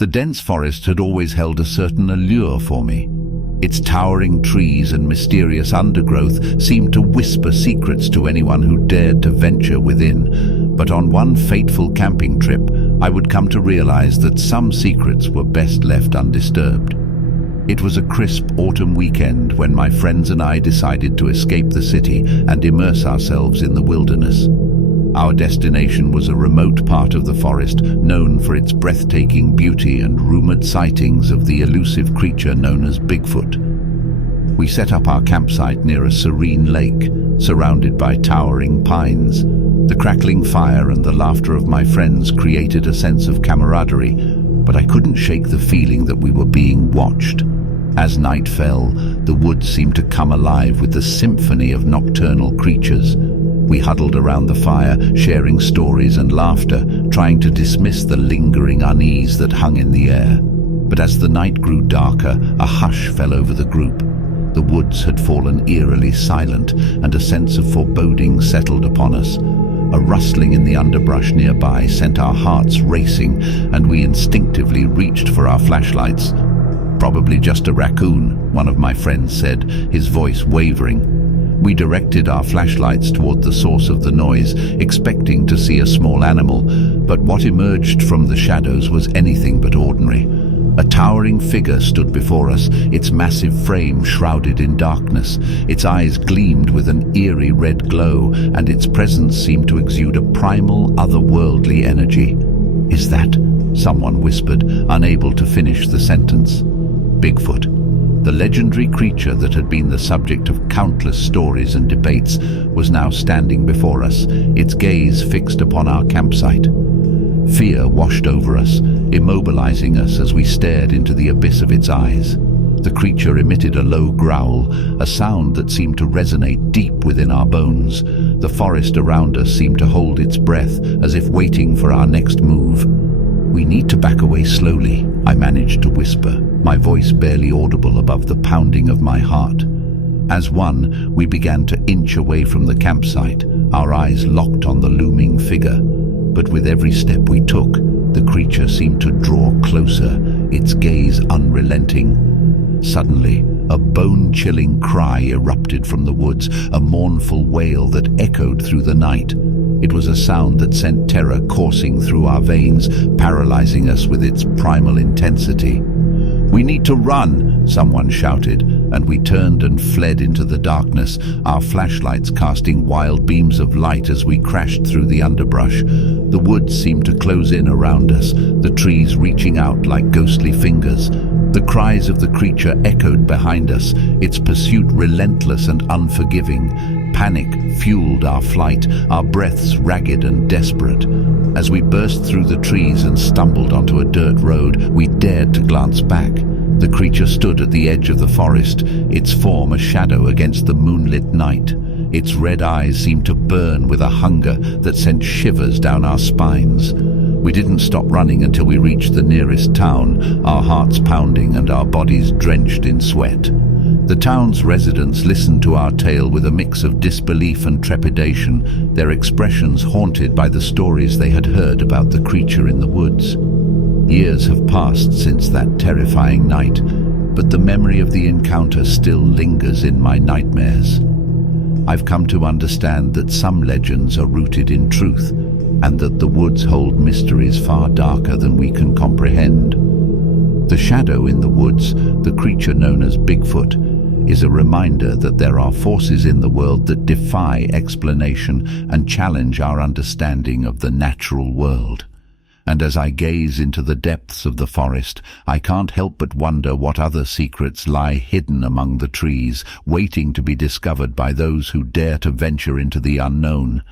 The dense forest had always held a certain allure for me. Its towering trees and mysterious undergrowth seemed to whisper secrets to anyone who dared to venture within. But on one fateful camping trip, I would come to realize that some secrets were best left undisturbed. It was a crisp autumn weekend when my friends and I decided to escape the city and immerse ourselves in the wilderness. Our destination was a remote part of the forest, known for its breathtaking beauty and rumored sightings of the elusive creature known as Bigfoot. We set up our campsite near a serene lake, surrounded by towering pines. The crackling fire and the laughter of my friends created a sense of camaraderie, but I couldn't shake the feeling that we were being watched. As night fell, the woods seemed to come alive with the symphony of nocturnal creatures. We huddled around the fire, sharing stories and laughter, trying to dismiss the lingering unease that hung in the air. But as the night grew darker, a hush fell over the group. The woods had fallen eerily silent, and a sense of foreboding settled upon us. A rustling in the underbrush nearby sent our hearts racing, and we instinctively reached for our flashlights. "Probably just a raccoon," one of my friends said, his voice wavering. We directed our flashlights toward the source of the noise, expecting to see a small animal, but what emerged from the shadows was anything but ordinary. A towering figure stood before us, its massive frame shrouded in darkness. Its eyes gleamed with an eerie red glow, and its presence seemed to exude a primal, otherworldly energy. "Is that?" someone whispered, unable to finish the sentence. Bigfoot. The legendary creature that had been the subject of countless stories and debates was now standing before us, its gaze fixed upon our campsite. Fear washed over us, immobilizing us as we stared into the abyss of its eyes. The creature emitted a low growl, a sound that seemed to resonate deep within our bones. The forest around us seemed to hold its breath, as if waiting for our next move. "We need to back away slowly," I managed to whisper, my voice barely audible above the pounding of my heart. As one, we began to inch away from the campsite, our eyes locked on the looming figure. But with every step we took, the creature seemed to draw closer, its gaze unrelenting. Suddenly, a bone-chilling cry erupted from the woods, a mournful wail that echoed through the night. It was a sound that sent terror coursing through our veins, paralyzing us with its primal intensity. "We need to run!" someone shouted, and we turned and fled into the darkness, our flashlights casting wild beams of light as we crashed through the underbrush. The woods seemed to close in around us, the trees reaching out like ghostly fingers. The cries of the creature echoed behind us, its pursuit relentless and unforgiving. Panic fueled our flight, our breaths ragged and desperate. As we burst through the trees and stumbled onto a dirt road, we dared to glance back. The creature stood at the edge of the forest, its form a shadow against the moonlit night. Its red eyes seemed to burn with a hunger that sent shivers down our spines. We didn't stop running until we reached the nearest town, our hearts pounding and our bodies drenched in sweat. The town's residents listened to our tale with a mix of disbelief and trepidation, their expressions haunted by the stories they had heard about the creature in the woods. Years have passed since that terrifying night, but the memory of the encounter still lingers in my nightmares. I've come to understand that some legends are rooted in truth, and that the woods hold mysteries far darker than we can comprehend. The shadow in the woods, the creature known as Bigfoot, is a reminder that there are forces in the world that defy explanation and challenge our understanding of the natural world. And as I gaze into the depths of the forest, I can't help but wonder what other secrets lie hidden among the trees, waiting to be discovered by those who dare to venture into the unknown.